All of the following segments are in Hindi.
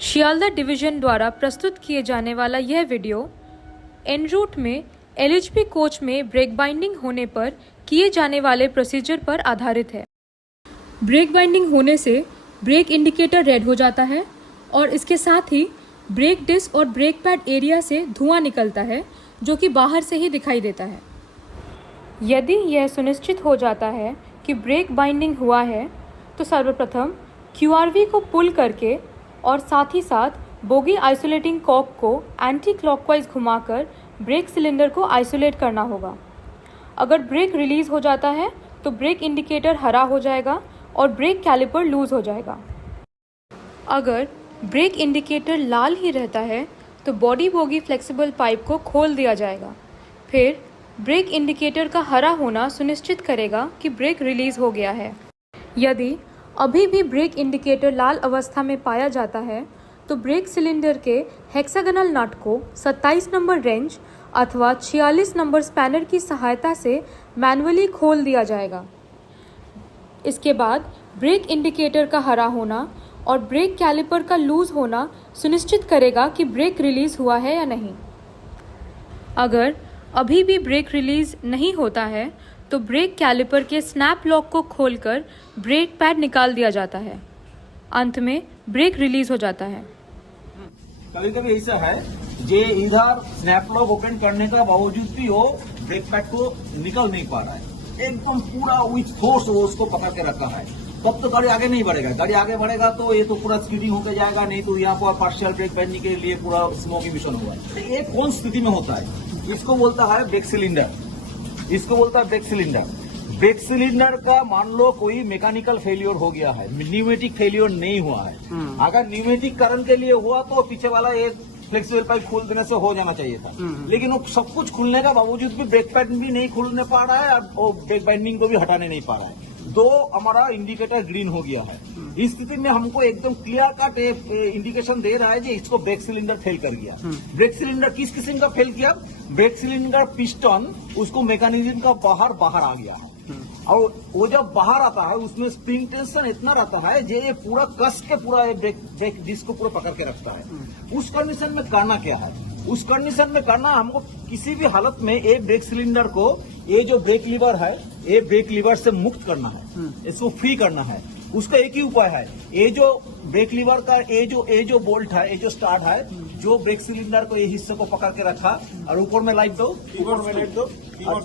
शियालदह डिवीजन द्वारा प्रस्तुत किए जाने वाला यह वीडियो एन रूट में एलएचबी कोच में ब्रेक बाइंडिंग होने पर किए जाने वाले प्रोसीजर पर आधारित है। ब्रेक बाइंडिंग होने से ब्रेक इंडिकेटर रेड हो जाता है और इसके साथ ही ब्रेक डिस्क और ब्रेक पैड एरिया से धुआं निकलता है जो कि बाहर से ही दिखाई देता है। यदि यह सुनिश्चित हो जाता है कि ब्रेक बाइंडिंग हुआ है तो सर्वप्रथम QRV को पुल करके और साथ ही साथ बोगी आइसोलेटिंग कॉक को एंटी क्लॉकवाइज घुमाकर ब्रेक सिलेंडर को आइसोलेट करना होगा। अगर ब्रेक रिलीज़ हो जाता है तो ब्रेक इंडिकेटर हरा हो जाएगा और ब्रेक कैलिपर लूज़ हो जाएगा। अगर ब्रेक इंडिकेटर लाल ही रहता है तो बॉडी बोगी फ्लेक्सिबल पाइप को खोल दिया जाएगा। फिर ब्रेक इंडिकेटर का हरा होना सुनिश्चित करेगा कि ब्रेक रिलीज़ हो गया है। यदि अभी भी ब्रेक इंडिकेटर लाल अवस्था में पाया जाता है तो ब्रेक सिलेंडर के हेक्सागोनल नट को 27 नंबर रेंच अथवा 46 नंबर स्पैनर की सहायता से मैनुअली खोल दिया जाएगा। इसके बाद ब्रेक इंडिकेटर का हरा होना और ब्रेक कैलिपर का लूज होना सुनिश्चित करेगा कि ब्रेक रिलीज़ हुआ है या नहीं। अगर अभी भी ब्रेक रिलीज़ नहीं होता है तो ब्रेक कैलिपर के स्नैप लॉक को खोलकर ब्रेक पैड निकाल दिया जाता है। अंत में ब्रेक रिलीज हो जाता है। कभी कभी ऐसा है जे इधर स्नैप लॉक ओपन करने का बावजूद भी वो ब्रेक पैड को निकल नहीं पा रहा है, एकदम पूरा विथ फोर्स वो उसको पकड़ के रखा है। तब तो गाड़ी आगे नहीं बढ़ेगा। गाड़ी आगे बढ़ेगा तो ये तो पूरा स्कीडिंग होकर जाएगा, नहीं तो यहाँ पर पार्शियल ब्रेक बनने के लिए पूरा स्मोक इमिशन हुआ है। ये कौन स्थिति में होता है? इसको बोलता है ब्रेक सिलेंडर। इसको बोलता है ब्रेक सिलेंडर। ब्रेक सिलेंडर का मान लो कोई मैकेनिकल फेलियर हो गया है, न्यूमेटिक फेलियर नहीं हुआ है। अगर न्यूमेटिक कारण के लिए हुआ तो पीछे वाला एक फ्लेक्सिबल पाइप खोल देने से हो जाना चाहिए था, लेकिन वो सब कुछ खुलने का बावजूद भी ब्रेक पैड भी नहीं खुलने पा रहा है और ब्रेक बाइंडिंग को भी हटाने नहीं पा रहा है। दो हमारा इंडिकेटर ग्रीन हो गया है। इस स्थिति में हमको एकदम क्लियर कट इंडिकेशन दे रहा है कि इसको ब्रेक सिलेंडर फेल कर गया। ब्रेक सिलेंडर किस किस्म का फेल किया? ब्रेक सिलेंडर पिस्टन उसको मैकेनिज्म का बाहर आ गया है और वो जब बाहर आता है उसमें स्प्रिंग टेंशन इतना रहता है जे ये पूरा कस के पूरा ब्रेक डिस्क को पूरा पकड़ के रखता है। उस कंडीशन में करना क्या है? उस कंडीशन में करना हमको किसी भी हालत में एक ब्रेक सिलेंडर को ये जो ब्रेक लीवर है ये ब्रेक लीवर से मुक्त करना है, इसको फ्री करना है। उसका एक ही उपाय है, ये जो ब्रेक लीवर का ये जो बोल्ट है, ये जो स्टार्ट है, जो ब्रेक सिलेंडर को ये हिस्से को पकड़ के रखा और ऊपर में लाइट दो, पिवट में लाइट दो,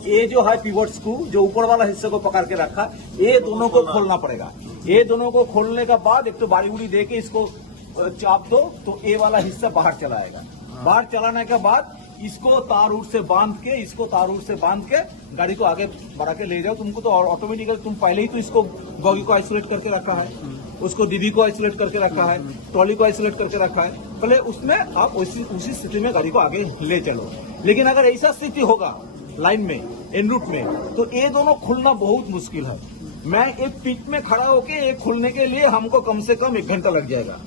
ये जो है पिवट स्क्रू जो ऊपर वाला हिस्से को पकड़ के रखा, ये दोनों को खोलना पड़ेगा। ये दोनों को खोलने का बाद एक तो बारी उड़ी दे के इसको चाप दो तो ये वाला हिस्सा बाहर चला आएगा। बाहर चलाने के बाद इसको तार उड़ से बांध के गाड़ी को आगे बढ़ा के ले जाओ। तुमको तो ऑटोमेटिकली तुम पहले ही तो इसको बॉगी को आइसोलेट करके रखा है, उसको डीबी को आइसोलेट करके रखा है, ट्रॉली को आइसोलेट करके रखा है। पहले उसमें आप उसी स्थिति में गाड़ी को आगे ले चलो। लेकिन अगर ऐसा स्थिति होगा लाइन में, एन रूट में, तो ये दोनों खुलना बहुत मुश्किल है। मैं एक पिट में खड़ा होके ये खुलने के लिए हमको कम से कम 1 घंटा लग जाएगा।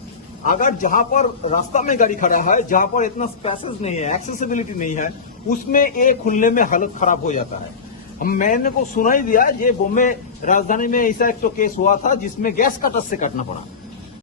अगर जहां पर रास्ता में गाड़ी खड़ा है, जहां पर इतना स्पेसेस नहीं है, एक्सेसिबिलिटी नहीं है, उसमें ये खुलने में हालत खराब हो जाता है। मैंने को सुनाई दिया ये बॉम्बे राजधानी में ऐसा एक तो केस हुआ था जिसमें गैस कटर से काटना पड़ा।